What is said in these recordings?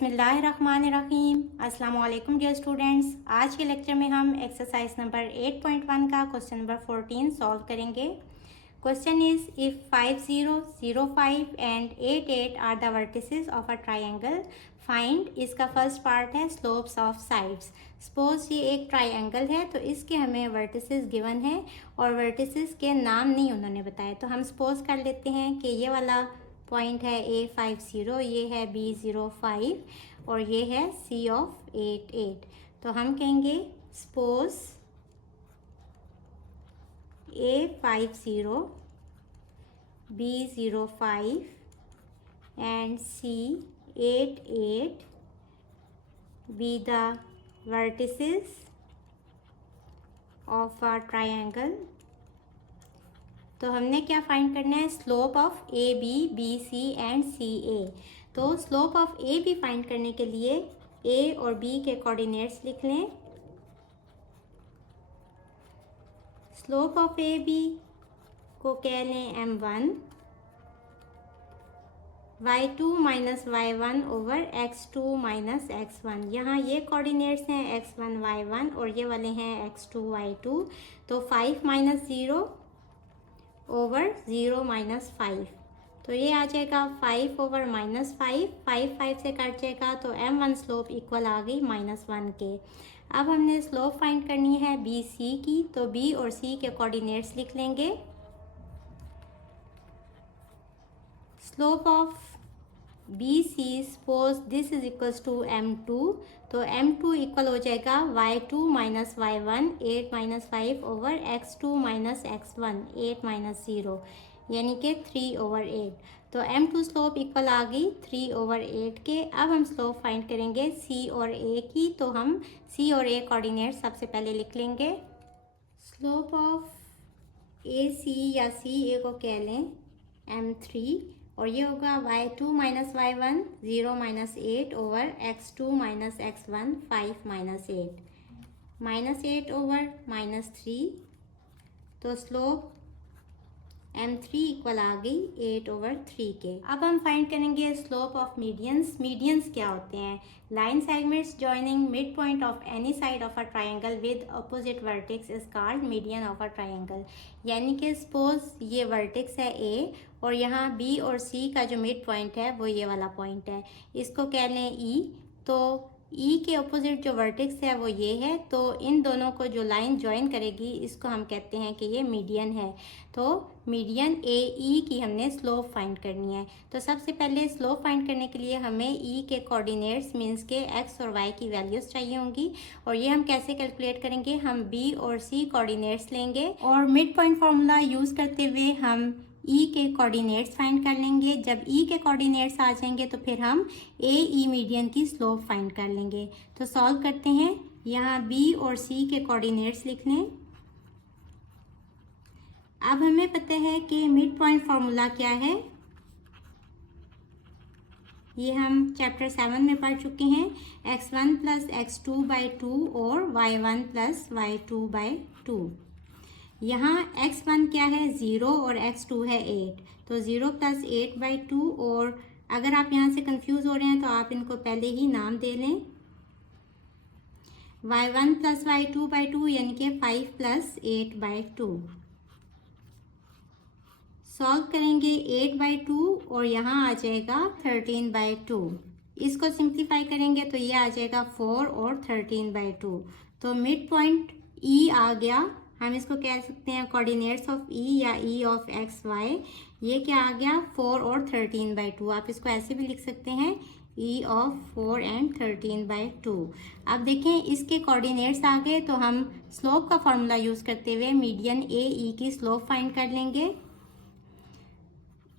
बिस्मिल्लाहिर्रहमानिर्रहीम। अस्सलाम वालेकुम डियर स्टूडेंट्स। आज के लेक्चर में हम एक्सरसाइज नंबर 8.1 का क्वेश्चन नंबर 14 सॉल्व करेंगे। Question is if 5 0 0 5 and 8 8 are the vertices of a triangle find. इसका फर्स्ट पार्ट है स्लोप्स ऑफ साइड्स। सपोज ये एक ट्राइंगल है तो इसके हमें वर्टिसेस गिवन है और वर्टिसेस के नाम नहीं उन्होंने बताए, तो हम सपोज कर लेते हैं कि ये वाला पॉइंट है A50, ये है B05 और ये है C ऑफ 8 8। तो हम कहेंगे suppose A50 B05 and C8 8 be the vertices of a triangle। तो हमने क्या फाइंड करना है? Slope of A B, B C and C A. तो slope of A B find करने के लिए ए और बी के कोऑर्डिनेट्स लिख लें। स्लोप ऑफ ए बी को कह लें m1, y2 minus y1 over x2 minus x1। यहाँ ये कोऑर्डिनेट्स हैं x1 y1 और ये वाले हैं x2 y2। तो 5 माइनस 0 ओवर 0 माइनस 5, तो ये आ जाएगा 5 ओवर माइनस 5, 5 से कट जाएगा तो m1 स्लोप इक्वल आ गई -1 के। अब हमने स्लोप फाइंड करनी है बी सी की, तो बी और सी के कोऑर्डिनेट्स लिख लेंगे। Slope of B C, suppose this is equals to m2, तो m2 इक्वल हो जाएगा y2 minus y1 8 minus 5 over x2 minus x1 8 minus 0, यानी कि 3 ओवर 8। तो m2 स्लोप इक्वल आ गई 3 ओवर 8 के। अब हम स्लोप फाइंड करेंगे c और a की, तो हम c और a कोऑर्डिनेट सबसे पहले लिख लेंगे। स्लोप ऑफ ए सी या सी ए को कह लें m3 और ये होगा y2 minus y1 0 minus 8 over x2 minus x1 5 minus 8 over -3। तो स्लोप m3 इक्वल आ गई 8 ओवर 3 के। अब हम फाइंड करेंगे स्लोप ऑफ मीडियंस। मीडियंस क्या होते हैं? Line segments joining mid point of any side of a triangle with opposite vertex is called median of a triangle. यानी कि सपोज ये वर्टेक्स है ए और यहाँ बी और सी का जो मिड पॉइंट है वो ये वाला पॉइंट है, इसको कह लें ई। तो ई के अपोजिट जो वर्टेक्स है वो ये है, तो इन दोनों को जो लाइन ज्वाइन करेगी इसको हम कहते हैं कि ये मीडियन है। तो मीडियन ए ई की हमने स्लोप फाइंड करनी है। तो सबसे पहले स्लोप फाइंड करने के लिए हमें ई के कोऑर्डिनेट्स मींस के एक्स और वाई की वैल्यूज चाहिए होंगी, और ये हम कैसे कैलकुलेट करेंगे? हम बी और सी कोऑर्डिनेट्स लेंगे और मिड पॉइंट फार्मूला यूज करते हुए हम ई के कोऑर्डिनेट्स फाइंड कर लेंगे। जब ई के कोऑर्डिनेट्स आ जाएंगे तो फिर हम ए ई मीडियन की स्लोप फाइंड कर लेंगे। तो सॉल्व करते हैं। यहाँ बी और सी के कोऑर्डिनेट्स लिख लें। अब हमें पता है कि मिड पॉइंट फार्मूला क्या है, ये हम चैप्टर 7 में पढ़ चुके हैं। x1 प्लस x2 बाई 2 और y1 प्लस y2 बाई 2। यहाँ x1 क्या है? 0 और x2 है 8, तो 0 प्लस 8 बाई 2। और अगर आप यहाँ से कंफ्यूज हो रहे हैं तो आप इनको पहले ही नाम दे लें। y1 प्लस y2 बाई 2 यानी कि 5 प्लस 8 बाई 2। सॉल्व करेंगे 8 बाई 2 और यहाँ आ जाएगा 13 बाई 2। इसको सिंप्लीफाई करेंगे तो ये आ जाएगा 4 और 13 बाई 2। तो मिड पॉइंट ई आ गया। हम इसको कह सकते हैं कोऑर्डिनेट्स ऑफ ई या ई ऑफ एक्स वाई। ये क्या आ गया? 4 और 13 बाई 2। आप इसको ऐसे भी लिख सकते हैं ई ऑफ 4 एंड 13 बाई 2। अब देखें इसके कोऑर्डिनेट्स आ गए, तो हम स्लोप का फॉर्मूला यूज करते हुए मीडियन ए ई की स्लोप फाइंड कर लेंगे।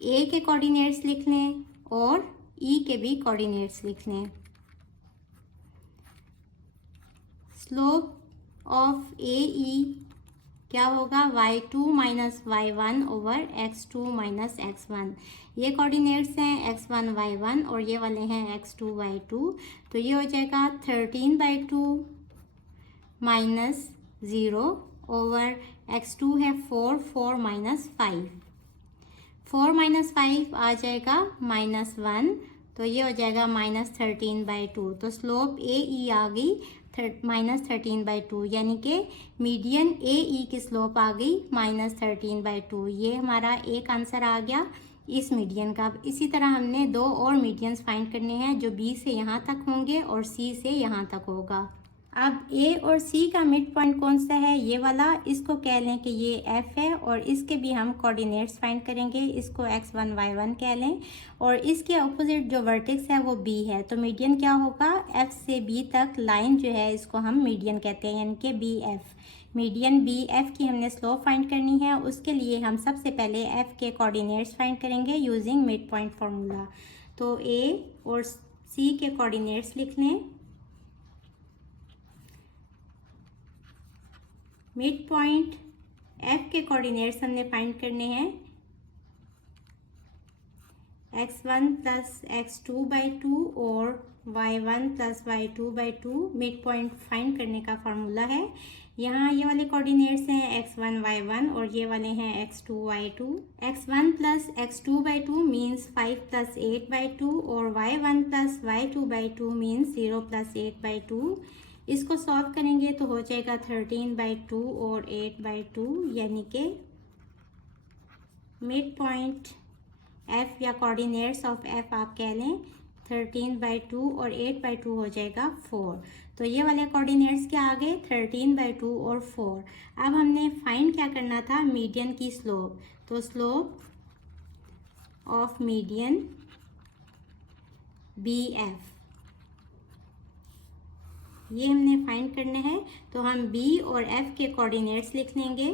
ए के कोऑर्डिनेट्स लिख लें और ई के भी कोऑर्डिनेट्स लिख लें। स्लोप ऑफ ए ई क्या होगा? y2 minus y1 over x2 minus x1। ये कोऑर्डिनेट्स हैं x1 y1 और ये वाले हैं x2 y2। तो ये हो जाएगा 13 बाई 2 माइनस 0 ओवर x2 है 4 माइनस 5, 4 माइनस 5 आ जाएगा -1। तो ये हो जाएगा -13/2। तो स्लोप ए ई आ गई -13/2, यानी कि मीडियन ए ई की स्लोप आ गई -13/2। ये हमारा एक आंसर आ गया इस मीडियन का। इसी तरह हमने दो और मीडियंस फाइंड करने हैं जो बी से यहाँ तक होंगे और सी से यहाँ तक होगा। अब ए और सी का मिड पॉइंट कौन सा है, ये वाला, इसको कह लें कि ये एफ है और इसके भी हम कोऑर्डिनेट्स फाइंड करेंगे, इसको x1 y1 कह लें और इसके अपोजिट जो वर्टेक्स है वो बी है। तो मीडियन क्या होगा, एफ से बी तक लाइन जो है इसको हम मीडियन कहते हैं, यानी कि B F. Median B F की हमने स्लोप फाइंड करनी है, उसके लिए हम सबसे पहले एफ के कोऑर्डिनेट्स फाइंड करेंगे यूजिंग मिड पॉइंट फार्मूला। तो ए और सी के कोऑर्डिनेट्स लिख लें। मिड पॉइंट एफ के कोऑर्डिनेट्स हमने फाइंड करने हैं x1 प्लस x2/2 और y1 plus y2/2। Mid point find करने का फार्मूला है। यहाँ ये वाले कोऑर्डिनेट्स हैं x1 y1 और ये वाले हैं x2 y2। x1 plus x2/2 means 5 plus 8/2 और y1 plus y2/2 means 0 plus 8/2। इसको सॉल्व करेंगे तो हो जाएगा 13/2 और 8/2, यानी कि मिड पॉइंट एफ या कोऑर्डिनेट्स ऑफ एफ आप कह लें 13/2 और 8/2 हो जाएगा 4। तो ये वाले कोऑर्डिनेट्स क्या आ गए, 13/2 और 4। अब हमने फाइंड क्या करना था, मीडियन की स्लोप। तो slope of median B F ये हमने फाइंड करने हैं। तो हम बी और एफ के कोऑर्डिनेट्स लिख लेंगे।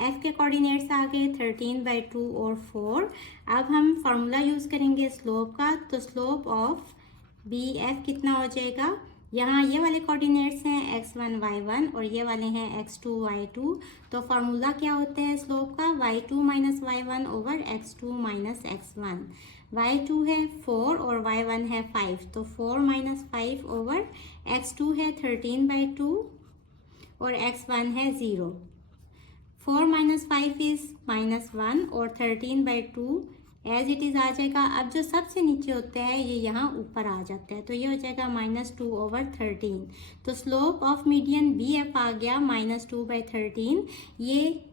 एफ के कोऑर्डिनेट्स आ गए 13/2 और 4। अब हम फार्मूला यूज़ करेंगे स्लोप का। तो स्लोप ऑफ बी एफ कितना हो जाएगा, यहाँ ये वाले कोऑर्डिनेट्स हैं x1 y1 और ये वाले हैं x2 y2। तो फार्मूला क्या होता है स्लोप का, y2 minus y1 over x2 minus x1। y2 है 4 और y1 है 5, तो 4 माइनस 5 ओवर x2 है 13/2 और x1 है 0। 4 माइनस 5 इज -1 और 13/2 एज इट इज़ आ जाएगा। अब जो सबसे नीचे होता है ये यहाँ ऊपर आ जाता है, तो ये हो जाएगा -2 ओवर 13। तो slope of median B F आ गया -2/13। ये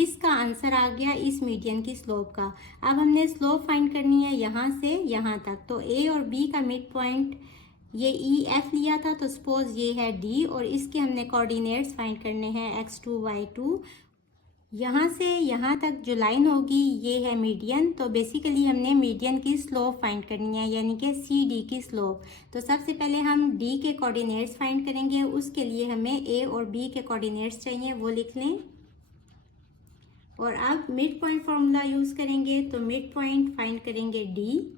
इसका आंसर आ गया इस मीडियन की स्लोप का। अब हमने स्लोप फाइंड करनी है यहाँ से यहाँ तक। तो ए और बी का मिड पॉइंट ये ई एफ लिया था, तो सपोज ये है डी और इसके हमने कोऑर्डिनेट्स फाइंड करने हैं x2 y2। यहाँ से यहाँ तक जो लाइन होगी ये है मीडियन। तो बेसिकली हमने मीडियन की स्लोप फाइंड करनी है, यानी कि सी डी की स्लोप। तो सबसे पहले हम डी के कोऑर्डिनेट्स फाइंड करेंगे, उसके लिए हमें ए और बी के कोऑर्डिनेट्स चाहिए, वो लिख लें। और अब मिड पॉइंट फार्मूला यूज़ करेंगे। तो मिड पॉइंट फाइंड करेंगे डी,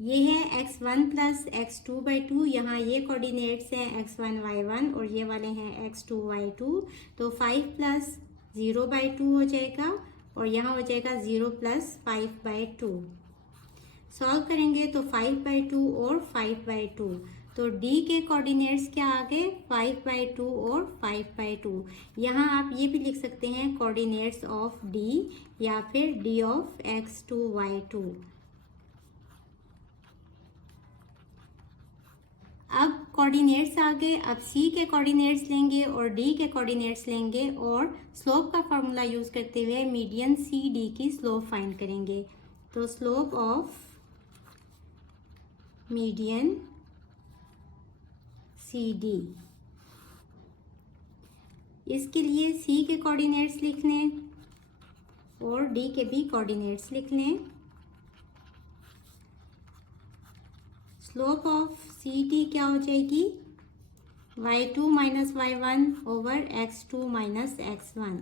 ये है x1 प्लस x2/2। यहाँ ये कोऑर्डिनेट्स हैं x1 y1 और ये वाले हैं x2 y2। तो 5 प्लस 0/2 हो जाएगा और यहाँ हो जाएगा 0 प्लस 5/2। सॉल्व करेंगे तो 5/2 और 5/2। तो d के कोऑर्डिनेट्स क्या आ गए, 5/2 और 5/2। यहाँ आप ये भी लिख सकते हैं कोऑर्डिनेट्स ऑफ d या फिर d ऑफ x2 y2। अब कोऑर्डिनेट्स आ गए। अब c के कोऑर्डिनेट्स लेंगे और d के कोऑर्डिनेट्स लेंगे और स्लोप का फॉर्मूला यूज़ करते हुए मीडियन सी डी की स्लोप फाइंड करेंगे। तो slope of median C D, इसके लिए c के कोऑर्डिनेट्स लिख लें और d के भी कोऑर्डिनेट्स लिख लें। स्लोप ऑफ सी डी क्या हो जाएगी, y2 minus y1 over x2 minus x1।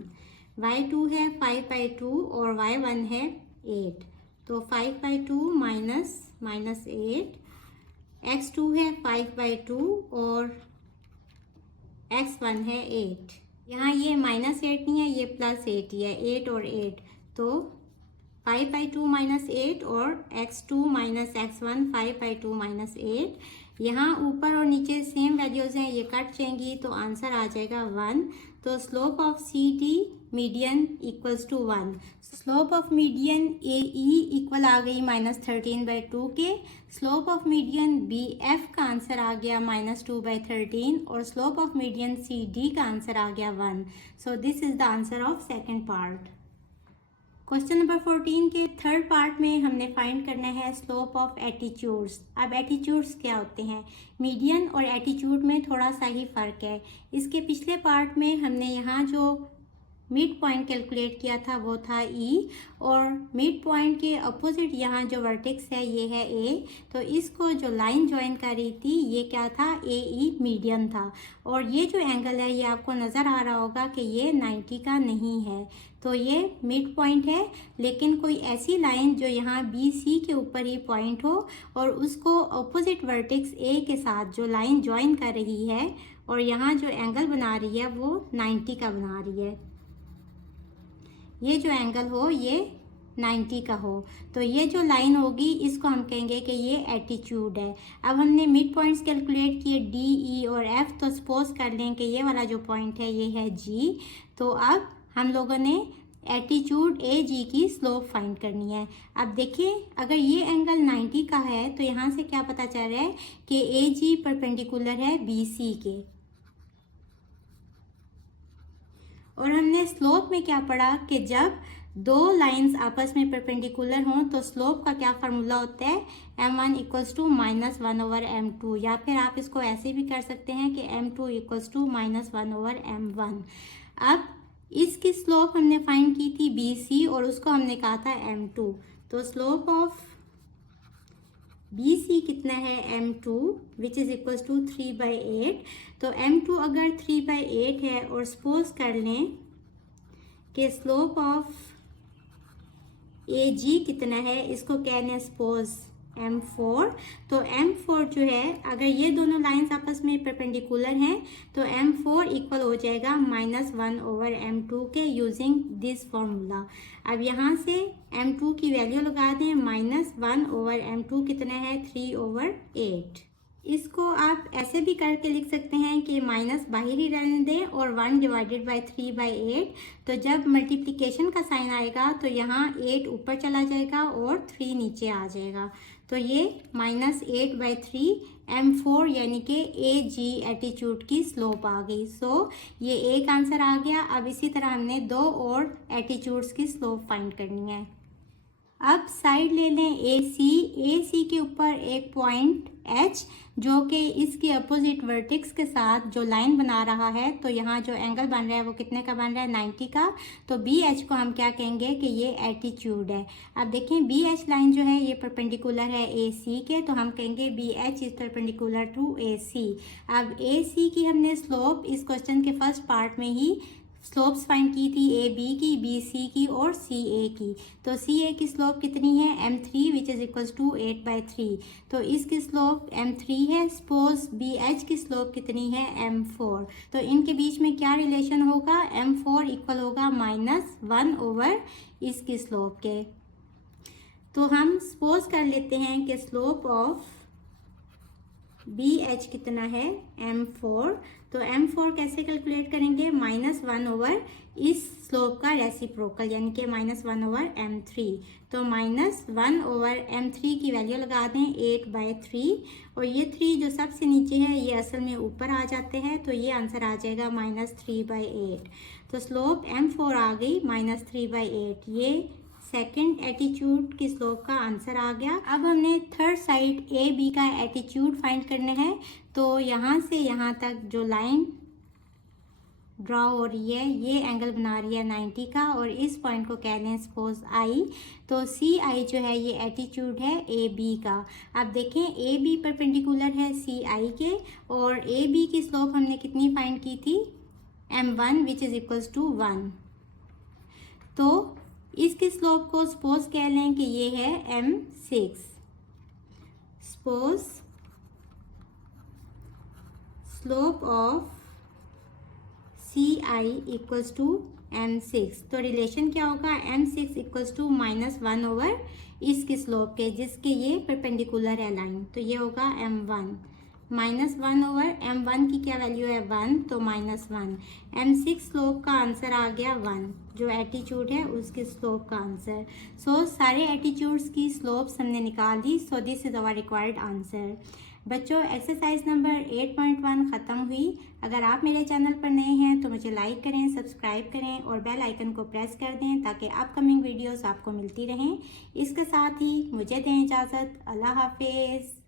y2 है 5/2 और y1 है 8, तो 5/2 माइनस -8। x2 है 5/2 और x1 है 8। यहाँ ये -8 नहीं है, ये +8 ही है, 8 और 8, तो 5/2 माइनस 8 और x2 माइनस x1 5/2 माइनस 8। यहाँ ऊपर और नीचे सेम वैल्यूज़ हैं, ये कट जाएंगी तो आंसर आ जाएगा 1। तो slope of C D median equals to 1। Slope of median A E equal आ गई -13/2 के। Slope of median B F का आंसर आ गया -2/13 और slope of median C D का आंसर आ गया 1। So this is the answer of second part. Question number 14 के थर्ड पार्ट में हमने फाइंड करना है स्लोप ऑफ एटीट्यूड्स। अब एटीट्यूड्स क्या होते हैं? मीडियन और एटीट्यूड में थोड़ा सा ही फ़र्क है। इसके पिछले पार्ट में हमने यहाँ जो मिड पॉइंट कैलकुलेट किया था वो था ई, और मिड पॉइंट के अपोजिट यहाँ जो वर्टेक्स है ये है ए। तो इसको जो लाइन ज्वाइन कर रही थी ये क्या था? ए ई मीडियन था। और ये जो एंगल है ये आपको नज़र आ रहा होगा कि ये 90 का नहीं है, तो ये मिड पॉइंट है। लेकिन कोई ऐसी लाइन जो यहाँ बी सी के ऊपर ही पॉइंट हो और उसको अपोजिट वर्टेक्स ए के साथ जो लाइन ज्वाइन कर रही है और यहाँ जो एंगल बना रही है वो 90 का बना रही है, ये जो एंगल हो ये 90 का हो, तो ये जो लाइन होगी इसको हम कहेंगे कि ये एटीट्यूड है। अब हमने मिड पॉइंट्स कैलकुलेट किए डी ई और एफ, तो सपोज कर लें कि ये वाला जो पॉइंट है ये है जी। तो अब हम लोगों ने एटीट्यूड ए जी की स्लोप फाइंड करनी है। अब देखिए अगर ये एंगल 90 का है तो यहाँ से क्या पता चल रहा है कि ए जी परपेंडिकुलर है बी सी के। और हमने स्लोप में क्या पढ़ा कि जब दो लाइंस आपस में परपेंडिकुलर हों तो स्लोप का क्या फार्मूला होता है? m1 इक्वल्स टू -1/m2, या फिर आप इसको ऐसे भी कर सकते हैं कि m2 इक्वल्स टू -1/m1। अब इसकी स्लोप हमने फाइंड की थी BC और उसको हमने कहा था m2। तो स्लोप ऑफ BC कितना है? m2 which is equals to 3/8। तो m2 अगर 3/8 है और सपोज कर लें कि स्लोप ऑफ AG कितना है, इसको कहने हैं सपोज m4। तो m4 जो है अगर ये दोनों लाइंस आपस में परपेंडिकुलर हैं तो m4 इक्वल हो जाएगा -1/m2 के यूजिंग दिस फॉर्मूला। अब यहाँ से m2 की वैल्यू लगा दें, -1/m2 कितना है? 3/8। इसको आप ऐसे भी करके लिख सकते हैं कि माइनस बाहर ही रहने दें और 1 डिवाइडेड बाई 3/8। तो जब मल्टीप्लिकेशन का साइन आएगा तो यहाँ 8 ऊपर चला जाएगा और 3 नीचे आ जाएगा। तो ये -8/3 m4 यानी कि ए जी एटीट्यूड की स्लोप आ गई। सो ये एक आंसर आ गया। अब इसी तरह हमने दो और एटीट्यूड्स की स्लोप फाइंड करनी है। अब साइड ले लें AC के ऊपर एक पॉइंट H जो कि इसके अपोजिट वर्टेक्स के साथ जो लाइन बना रहा है। तो यहाँ जो एंगल बन रहा है वो कितने का बन रहा है? 90 का। तो BH को हम क्या कहेंगे कि ये एटीट्यूड है। अब देखें BH लाइन जो है ये परपेंडिकुलर है AC के, तो हम कहेंगे BH is perpendicular to AC। अब AC की हमने स्लोप इस क्वेश्चन के फर्स्ट पार्ट में ही स्लोप्स फाइंड की थी, AB की, BC की और CA की। तो CA की स्लोप कितनी है? m3 which is equals to 8/3। तो इसकी स्लोप m3 है। सपोज BH की स्लोप कितनी है? m4। तो इनके बीच में क्या रिलेशन होगा? m4 इक्वल होगा -1 ओवर इसकी स्लोप के। तो हम सपोज कर लेते हैं कि स्लोप ऑफ BH कितना है? m4। तो m4 कैसे कैलकुलेट करेंगे? -1 ओवर इस स्लोप का रेसिप्रोकल यानी कि -1 ओवर m3। तो -1 ओवर m3 की वैल्यू लगा दें 8/3 और ये 3 जो सबसे नीचे है ये असल में ऊपर आ जाते हैं, तो ये आंसर आ जाएगा -3/8। तो स्लोप m4 आ गई -3/8। ये सेकेंड एटीट्यूड की स्लोप का आंसर आ गया। अब हमने थर्ड साइड AB का एटीट्यूड फाइंड करना है। तो यहाँ से यहाँ तक जो लाइन ड्रॉ हो रही है ये एंगल बना रही है 90 का और इस पॉइंट को कह लें सपोज I। तो CI जो है ये एटीट्यूड है AB का। अब देखें AB परपेंडिकुलर है CI के और AB की स्लोप हमने कितनी फाइंड की थी? m1 which is equals to 1। तो इसकी स्लोप को सपोज कह लें कि ये है m6। Suppose slope of CI equals to m6। तो रिलेशन क्या होगा? m6 इक्वल्स टू -1 ओवर इसकी स्लोप के जिसके ये परपेंडिकुलर है लाइन। तो ये होगा m1। -1 ओवर m1 की क्या वैल्यू है 1, तो -1। m6 स्लोप का आंसर आ गया 1, जो एटीट्यूड है उसके स्लोप का आंसर। सो सारे एटीट्यूड्स की स्लोप्स हमने निकाल दी। So this is our required answer. बच्चों एक्सरसाइज नंबर 8.1 ख़त्म हुई। अगर आप मेरे चैनल पर नए हैं तो मुझे लाइक करें, सब्सक्राइब करें और बेल आइकन को प्रेस कर दें ताकि अपकमिंग वीडियोस आपको मिलती रहें। इसके साथ ही मुझे दें इजाज़त। अल्लाह हाफिज़।